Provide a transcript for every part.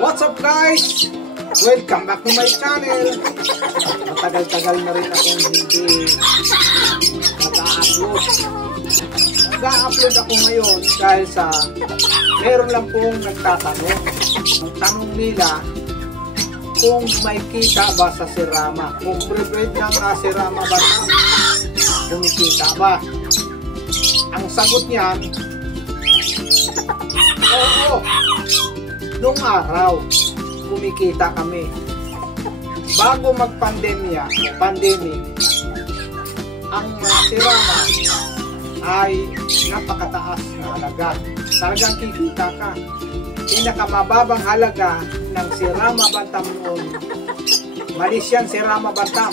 What's up guys? Welcome back to my channel. Matagal-tagal na rin akong hindi mag-a-upload. Mag-a-upload ako ngayon dahil sa meron lang pong nagtatanong. Ang tanong nila kung may kita ba sa sirama. Kung prepared ng sirama ba kumikita ba? Ang sagot niyan, oo. Nung araw, kumikita kami. Bago mag-pandemya, pandemic, ang sirama ay napakataas na halaga. Talagang kikita ka. Pinakamababang halaga ng sirama bantam noon, Malaysian sirama bantam,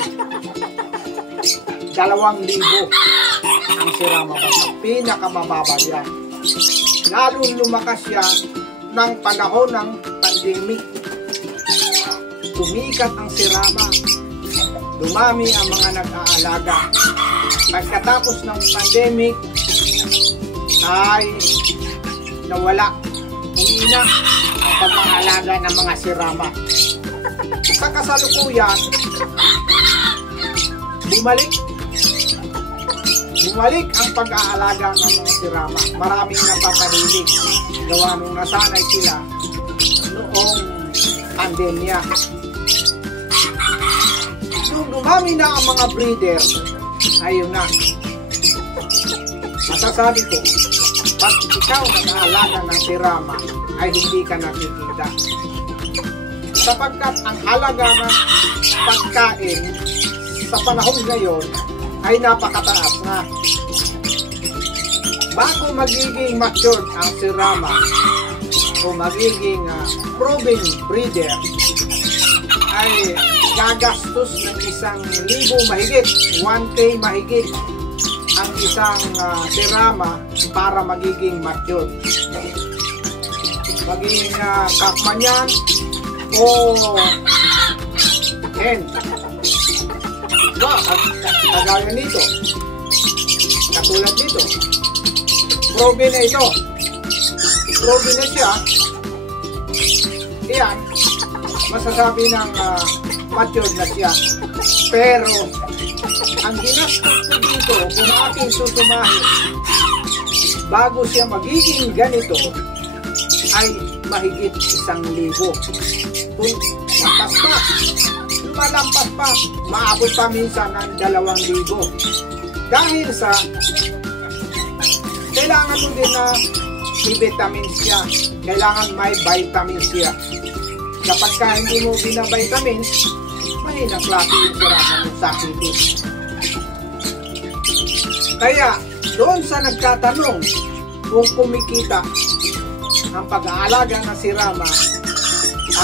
2,000 ang sirama bantam. Pinakamababa yan. Lalong lumakas yan ng panahon ng pandemic. Tumikat ang sirama. Dumami ang mga nag-aalaga. Pagkatapos ng pandemic ay nawala. Umina ang pag-aalaga ng mga sirama. Sa kasalukuyan, bumalik ang pag-aalaga ng mga sirama. Maraming napapahilig. Gawa nung nasanay sila noong pandemya. Nung dumami na ang mga breeder, ayun na. Masasabi ko, pag ikaw nag-aalaga ng sirama, ay hindi ka nakikita. Sapagkat ang halaga ng pagkain sa panahon ngayon ay napakataas na. Bago magiging matured ang sirama o magiging proven breeder, ay gagastos ng 1,000 mahigit, 1K mahigit ang isang sirama para magiging matured. Magiging kakman yan o hen. Diba? Kagaya nito. Katulad nito. Proven na ito. Proven na siya. Iyan. Masasabi ng matured na siya. Pero ang ginastos ko dito, kung aking susumahin, bago siya magiging ganito, ay mahigit 1,000. Kung matas pa, lumalampas pa, maabot pa minsan ng 2,000. Dahil sa kailangan mo din na i-vitamins siya. Kailangan may vitamins siya. Kapag ka hindi mo binavitamins, mahinang klase yung sirama ng sakitin. Kaya, doon sa nagtatanong kung kumikita ang pag-aalaga ng sirama,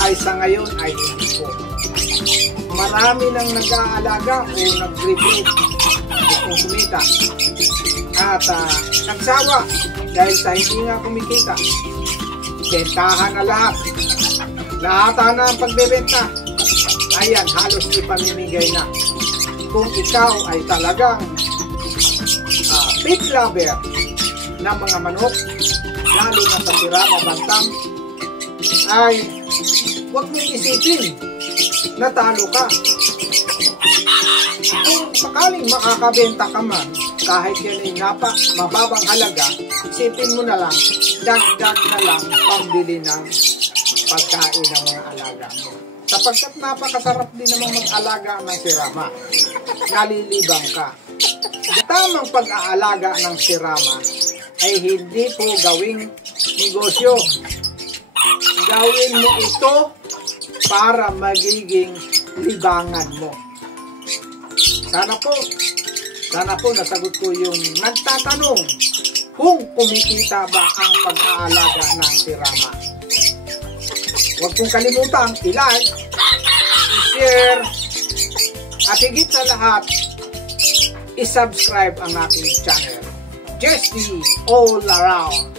ay sa ngayon ay hindi po. Marami nang nag-aalaga o nag-breed kung kumita. At nagsawa dahil sa hindi nga kumikita. Bentahan na lahat. Lahat na ang pagbebenta. Ayan, halos ipamimigay na. Kung ikaw ay talagang pig lover ng mga manok, lalo na sa sirama bantam, ay huwag mong isipin na talo ka. Kung sakaling makakabenta ka man, kahit yan ay mababang halaga, isipin mo na lang, dagdag na lang pambili ng pagkain ng mga alaga mo. Sapagkat napakasarap din namang mag-alaga ng sirama. Nalilibang ka. Tamang pag-aalaga ng sirama ay hindi po gawing negosyo. Gawin mo ito para magiging libangan mo. Sana po nasagot ko yung nagtatanong kung kumikita ba ang pag-aalaga ng sirama. Huwag kong kalimutang i-like, i-share, at higit sa lahat, i-subscribe ang aking channel. Just all around.